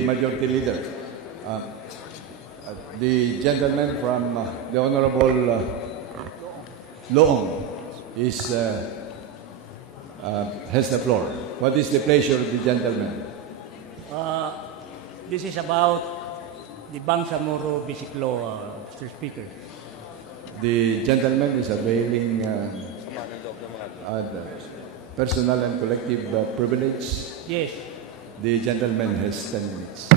Majority Leader. The gentleman from the Honorable Loong has the floor. What is the pleasure of the gentleman? This is about the Bangsamoro Basic Law, Mr. Speaker. The gentleman is availing personal and collective privilege. Yes. The gentleman has 10 minutes.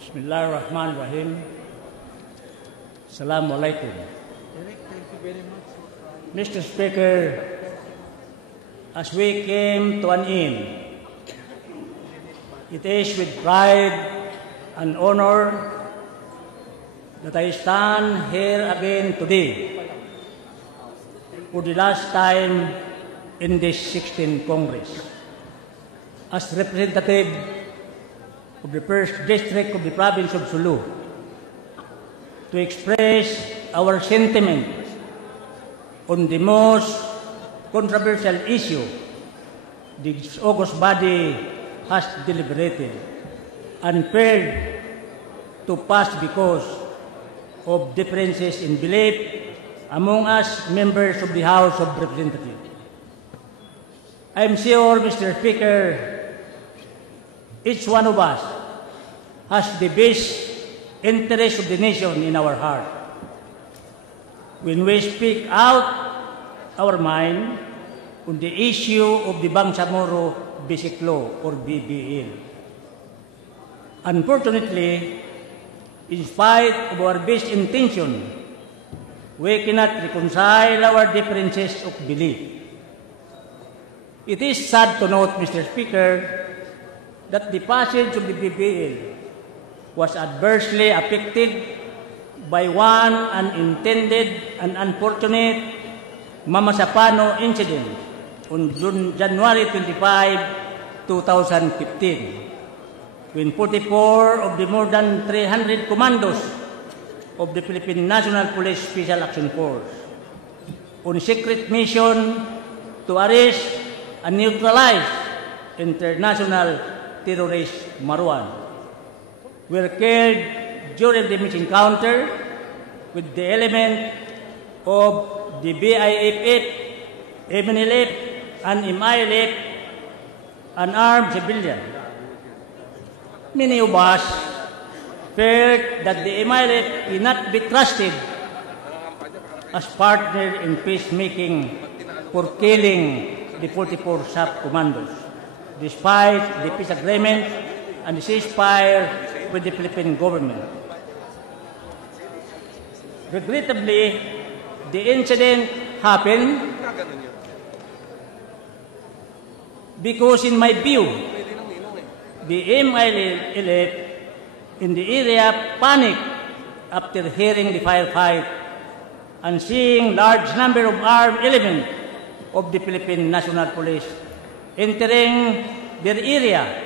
Bismillahirrahmanirrahim. Assalamu alaikum. Thank you very much. Mr. Speaker, as we came to an end, it is with pride and honor that I stand here again today for the last time in this 16th Congress as representative of the 1st District of the Province of Sulu to express our sentiments on the most controversial issue this august body has deliberated and failed to pass because of differences in belief among us members of the House of Representatives. I am sure, Mr. Speaker, each one of us has the best interest of the nation in our heart. When we speak out our mind on the issue of the Bangsamoro Basic Law or BBL. Unfortunately, in spite of our best intention, we cannot reconcile our differences of belief. It is sad to note, Mr. Speaker, that the passage of the BBL was adversely affected by one unintended and unfortunate Mamasapano incident on January 25, 2015, when 44 of the more than 300 commandos of the Philippine National Police Special Action Force on secret mission to arrest and neutralize international terrorist Marwan were killed during the encounter with the element of the BIFF, MNLF, and MILF, an armed civilian. Many of us felt that the MILF cannot be trusted as partner in peacemaking for killing the 44 sub-commandos, despite the peace agreement and the ceasefire with the Philippine government. Regrettably, the incident happened because, in my view, the MILF in the area panicked after hearing the firefight and seeing large number of armed elements of the Philippine National Police entering their area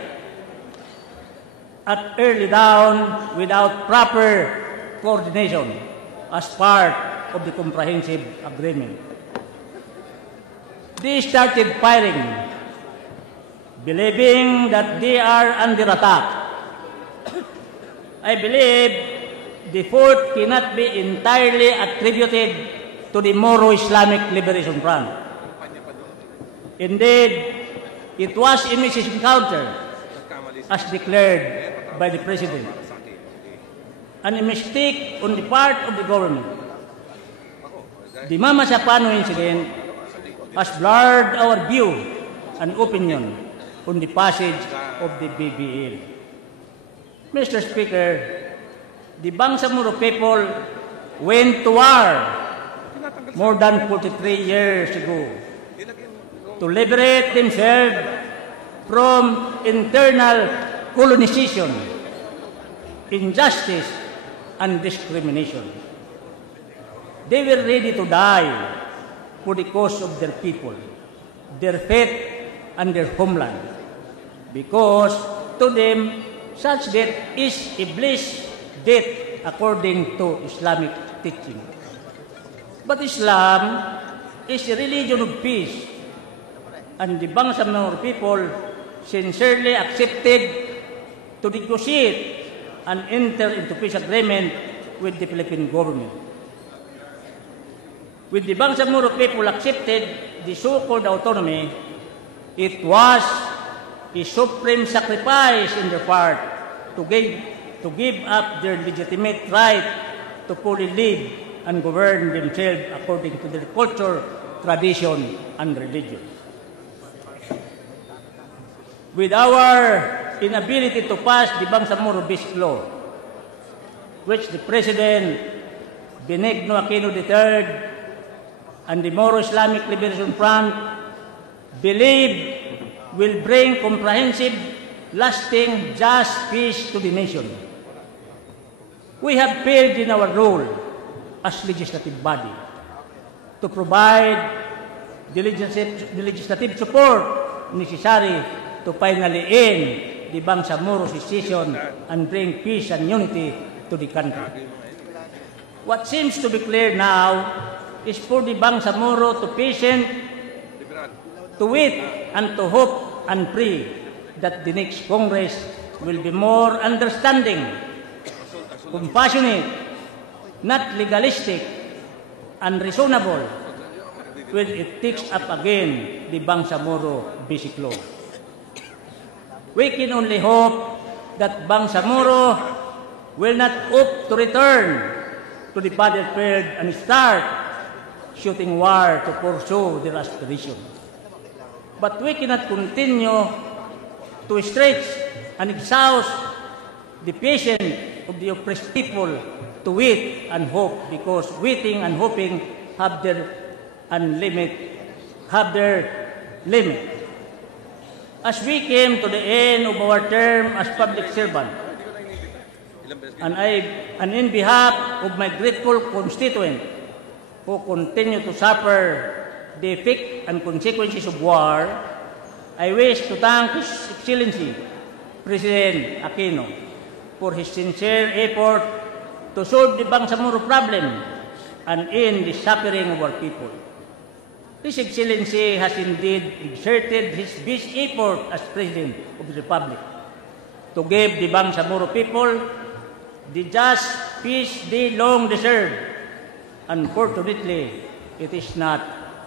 at early dawn without proper coordination as part of the comprehensive agreement. They started firing, believing that they are under attack. I believe the fault cannot be entirely attributed to the Moro Islamic Liberation Front. Indeed, it was a misencounter, as declared by the President, and a mistake on the part of the government. The Mamasapano incident has blurred our view and opinion on the passage of the BBL. Mr. Speaker, the Bangsamoro people went to war more than 43 years ago to liberate themselves from internal colonization, injustice, and discrimination. They were ready to die for the cause of their people, their faith, and their homeland, because to them, such death is a bliss death according to Islamic teaching. But Islam is a religion of peace, and the Bangsamoro people sincerely accepted to negotiate and enter into peace agreement with the Philippine government. When the Bangsamoro people accepted the so-called autonomy, it was a supreme sacrifice in their part to give up their legitimate right to fully live and govern themselves according to their culture, tradition, and religion. With our inability to pass the Bangsamoro Basic Law, which the President Benigno Aquino III and the Moro Islamic Liberation Front believe will bring comprehensive, lasting, just peace to the nation. We have failed in our role as legislative body to provide the legislative support necessary to finally end the Bangsamoro secession and bring peace and unity to the country. What seems to be clear now is for the Bangsamoro to patient, to wait and to hope and pray that the next Congress will be more understanding, compassionate, not legalistic, and reasonable when it takes up again the Bangsamoro Basic Law. We can only hope that Bangsamoro will not opt to return to the battlefield and start shooting war to pursue their aspiration. But we cannot continue to stretch and exhaust the patience of the oppressed people to wait and hope, because waiting and hoping have their limit. As we came to the end of our term as public servant, and in behalf of my grateful constituent who continue to suffer the effect and consequences of war, I wish to thank His Excellency President Aquino for his sincere effort to solve the Bangsamoro problem and end the suffering of our people. His Excellency has indeed exerted his best effort as President of the Republic to give the Bangsamoro people the just peace they long deserve. Unfortunately, it is not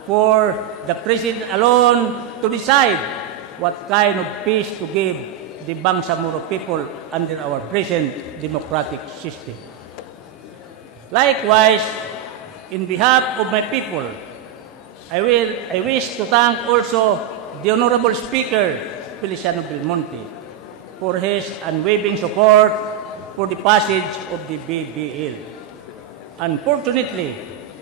for the President alone to decide what kind of peace to give the Bangsamoro people under our present democratic system. Likewise, in behalf of my people, I wish to thank also the Honorable Speaker, Feliciano Belmonte, for his unwavering support for the passage of the BBL. Unfortunately,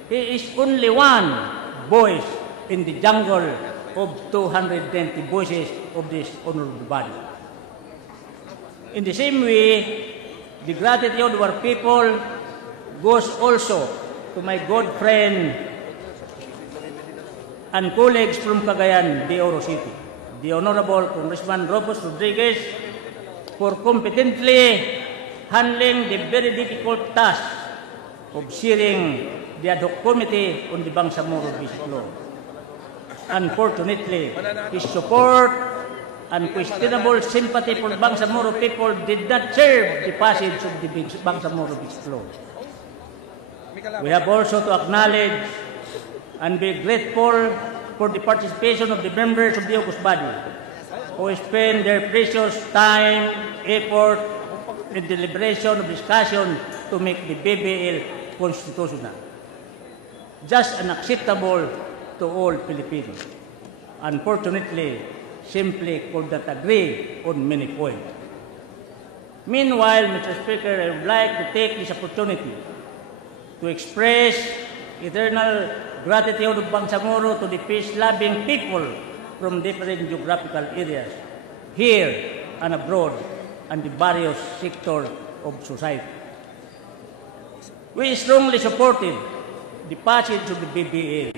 he is only one voice in the jungle of 220 voices of this honorable body. In the same way, the gratitude of our people goes also to my good friend and colleagues from Cagayan de Oro City, the Honorable Congressman Robos Rodriguez, for competently handling the very difficult task of chairing the ad hoc committee on the Bangsamoro Basic Law. Unfortunately, his support and questionable sympathy for Bangsamoro people did not serve the passage of the Bangsamoro Basic Law. We have also to acknowledge and be grateful for the participation of the members of the AUKUS body who spend their precious time, effort, and deliberation of discussion to make the BBL constitutional, just and acceptable to all Filipinos. Unfortunately, simply could not agree on many points. Meanwhile, Mr. Speaker, I would like to take this opportunity to express eternal gratitude of Bangsamoro to the peace-loving people from different geographical areas, here and abroad, and the various sectors of society. We strongly supported the passage of the BBL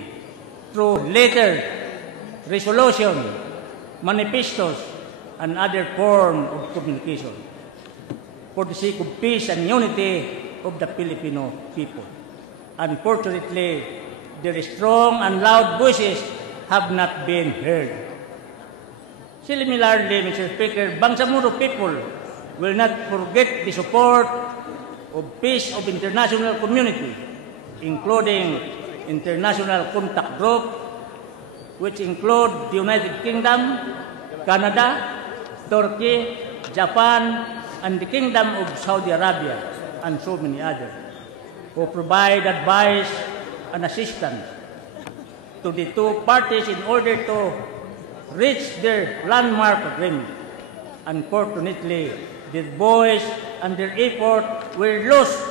through letter, resolution, manifestos, and other form of communication for the sake of peace and unity of the Filipino people. Unfortunately, their strong and loud voices have not been heard. Similarly, Mr. Speaker, Bangsamoro people will not forget the support of peace of international community, including international contact group, which include the United Kingdom, Canada, Turkey, Japan, and the Kingdom of Saudi Arabia, and so many others, who provide advice and assistance to the two parties in order to reach their landmark agreement. Unfortunately, their voice and their effort were lost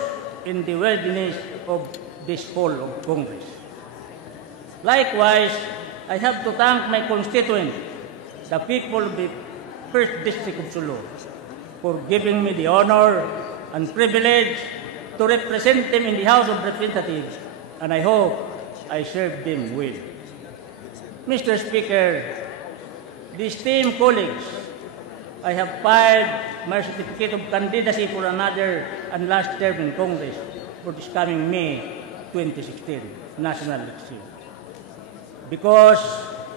in the wilderness of this fall of Congress. Likewise, I have to thank my constituents, the people of the 1st District of Sulu, for giving me the honor and privilege to represent them in the House of Representatives, and I hope I serve them well. Mr. Speaker, the esteemed colleagues, I have filed my certificate of candidacy for another and last term in Congress for this coming May 2016 national election. Because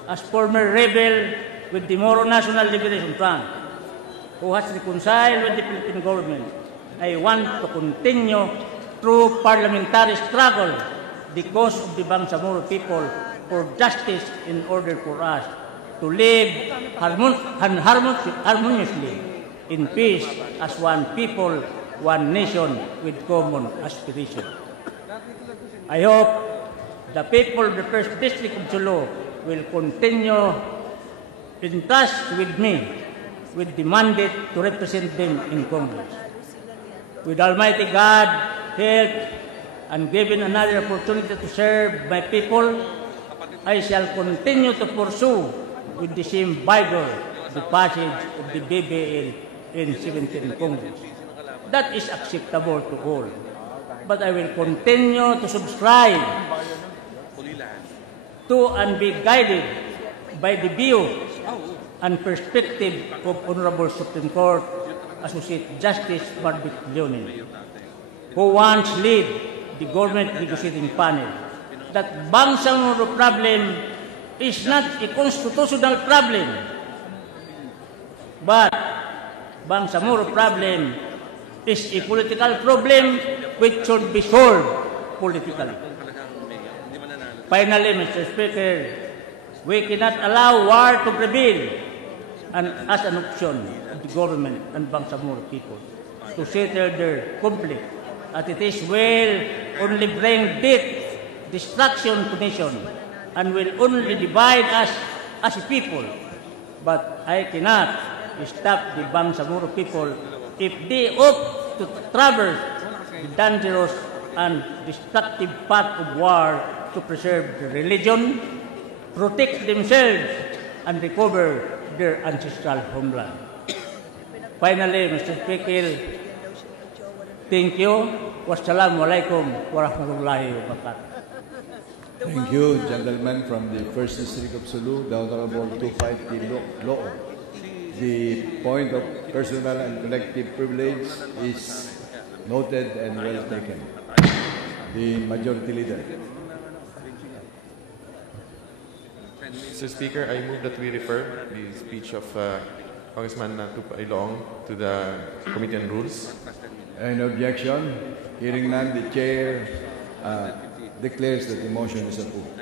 as former rebel with the Moro National Liberation Front, who has reconciled with the Philippine government, I want to continue through parliamentary struggle the cause of the Bangsamoro people for justice in order for us to live harmoniously in peace as one people, one nation with common aspiration. I hope the people of the 1st District of Sulu will continue in trust with me with the mandate to represent them in Congress. With Almighty God help and given another opportunity to serve my people, I shall continue to pursue with the same vigor the passage of the BBL in 17th Congress. That is acceptable to all. But I will continue to subscribe to and be guided by the view and perspective of Honorable Supreme Court Associate Justice Marbit Leonin, who once led the government negotiating panel, that Bangsamoro problem is not a constitutional problem, but Bangsamoro problem is a political problem which should be solved politically. Finally, Mr. Speaker, we cannot allow war to prevail and as an option of the government and Bangsamoro people to settle their conflict, as it is will only bring death, destruction to nation, and will only divide us as a people. But I cannot stop the Bangsamoro people if they opt to traverse the dangerous and destructive path of war to preserve their religion, protect themselves, and recover their ancestral homeland. Finally, Mr. Speaker, thank you. Wassalamualaikum warahmatullahi wabarakatuh. Thank you, gentlemen from the 1st District of Sulu, the Honorable 250 Law. The point of personal and collective privilege is noted and well taken. The Majority Leader. Mr. Speaker, I move that we refer the speech of Congressman Tupay Loong to the Committee on Rules. Any objection? Hearing none, the Chair declares that the motion is approved.